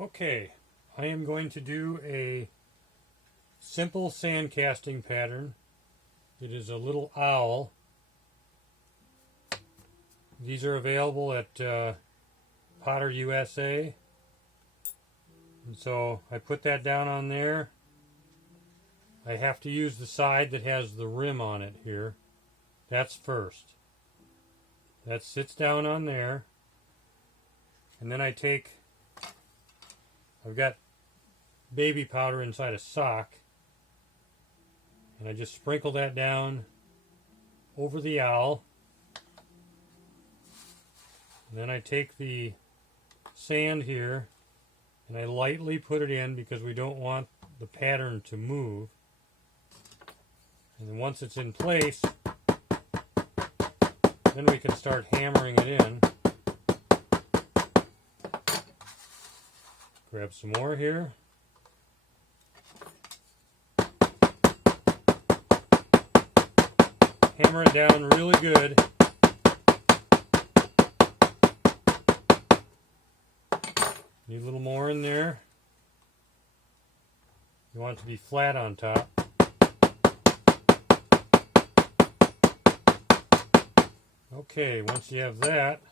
Okay, I am going to do a simple sand casting pattern. It is a little owl. These are available at Potter USA. And so I put that down on there. I have to use the side that has the rim on it here. That's first. That sits down on there. And then I've got baby powder inside a sock, and I just sprinkle that down over the owl. And then I take the sand here and I lightly put it in because we don't want the pattern to move. And then once it's in place, then we can start hammering it in. Grab some more here. Hammer it down really good. Need a little more in there. You want it to be flat on top. Okay, once you have that,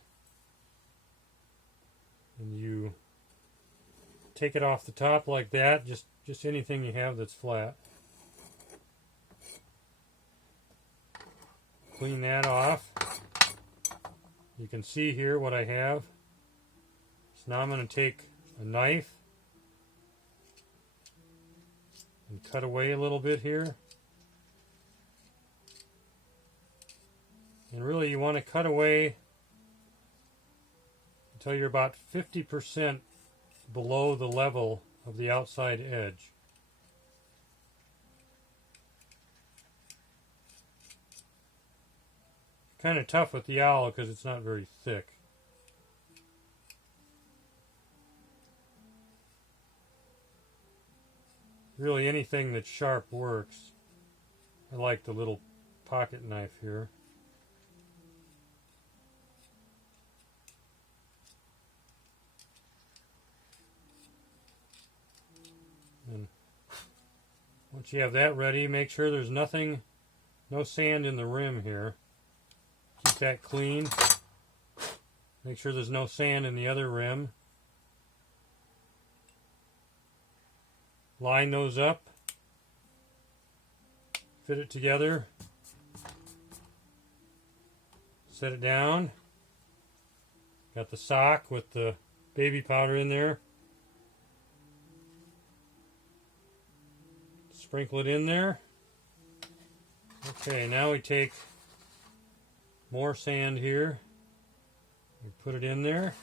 and you take it off the top like that, just anything you have that's flat. Clean that off. You can see here what I have. So now I'm going to take a knife and cut away a little bit here. And really you want to cut away until you're about 50% below the level of the outside edge. Kind of tough with the owl because it's not very thick. Really anything that's sharp works. I like the little pocket knife here. And once you have that ready, make sure there's no sand in the rim here. Keep that clean. Make sure there's no sand in the other rim. Line those up. Fit it together. Set it down. Got the sock with the baby powder in there. Sprinkle it in there. Okay, now we take more sand here. We put it in there.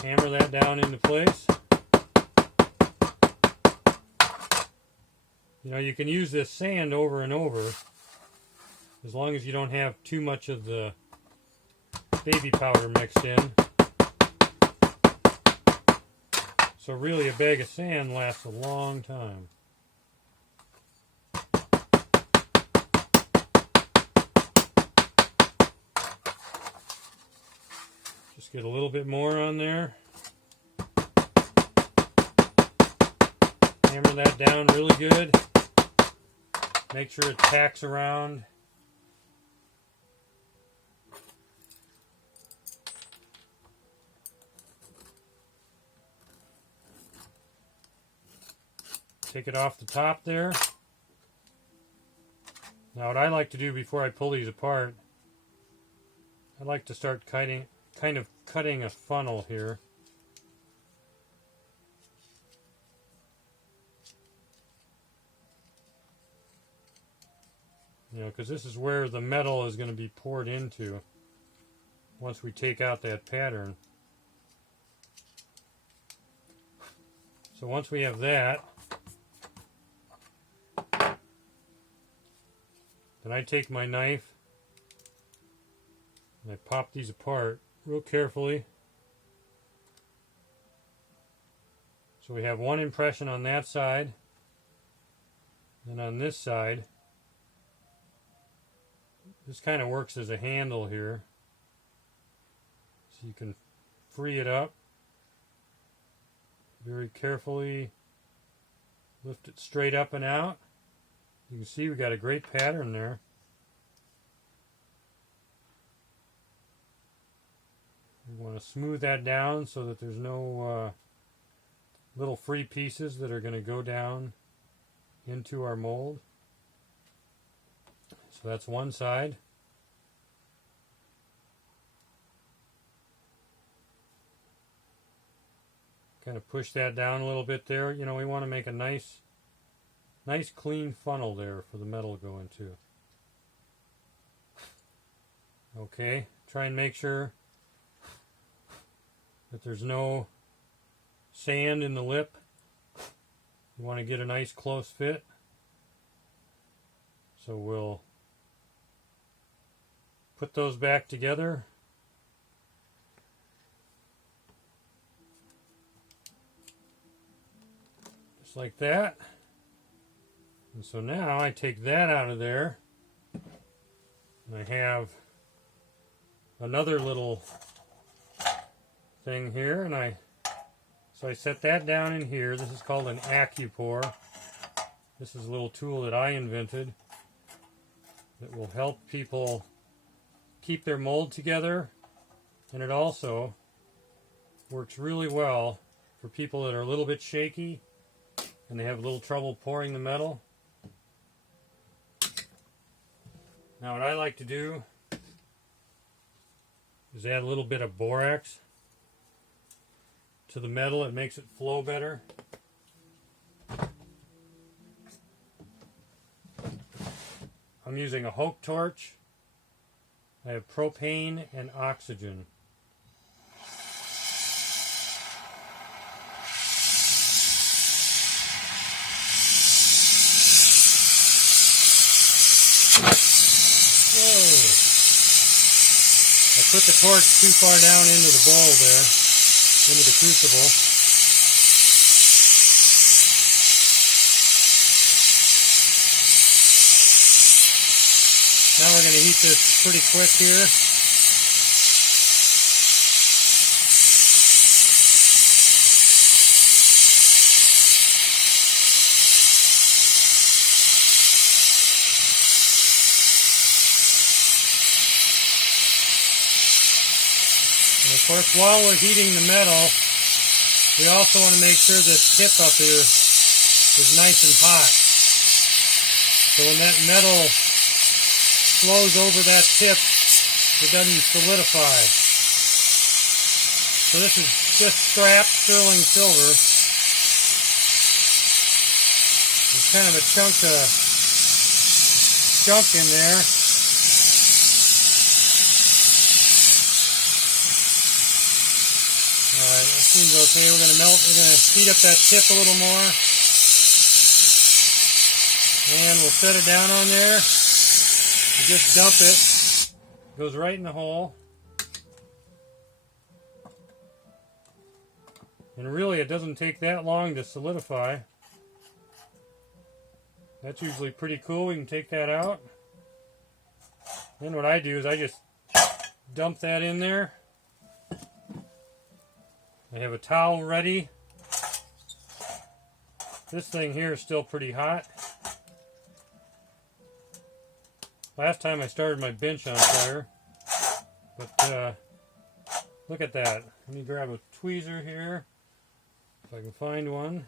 Hammer that down into place. You know, you can use this sand over and over as long as you don't have too much of the baby powder mixed in. So really a bag of sand lasts a long time. Just get a little bit more on there. Hammer that down really good. Make sure it packs around. Take it off the top there. Now what I like to do before I pull these apart, I like to start kind of cutting a funnel here. You know, because this is where the metal is going to be poured into once we take out that pattern. So once we have that, then I take my knife and I pop these apart real carefully. So we have one impression on that side, and on this side, this kind of works as a handle here. So you can free it up. Very carefully lift it straight up and out. You can see we got a great pattern there. We want to smooth that down so that there's no little free pieces that are going to go down into our mold. So that's one side. Kind of push that down a little bit there. You know, we want to make a nice clean funnel there for the metal to go into. Okay, try and make sure that there's no sand in the lip. You want to get a nice close fit. So we'll put those back together. Just like that. And so now I take that out of there. And I have another little thing here, and I set that down in here. This is called an AccuPore. This is a little tool that I invented that will help people keep their mold together, and it also works really well for people that are a little bit shaky and they have a little trouble pouring the metal. Now what I like to do is add a little bit of borax to the metal. It makes it flow better. I'm using a Hoke torch. I have propane and oxygen. Whoa. I put the torch too far down into the bowl there, into the crucible. Now we're going to heat this pretty quick here. And of course, while we're heating the metal, we also want to make sure this tip up here is nice and hot. So when that metal flows over that tip, it doesn't solidify. So this is just scrap sterling silver. There's kind of a chunk of junk in there. Alright, that seems okay. We're going to heat up that tip a little more. And we'll set it down on there. You just dump it. It goes right in the hole. And really, it doesn't take that long to solidify. That's usually pretty cool. We can take that out. Then what I do is I just dump that in there. I have a towel ready. This thing here is still pretty hot. Last time I started my bench on fire, but look at that. Let me grab a tweezer here, if I can find one.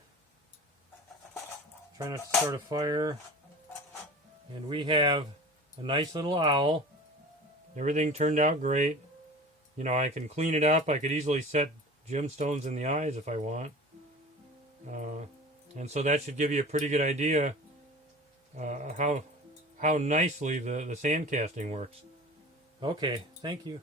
Try not to start a fire. And we have a nice little owl. Everything turned out great. You know, I can clean it up. I could easily set gemstones in the eyes if I want. And so that should give you a pretty good idea how nicely the sand casting works. Okay, thank you.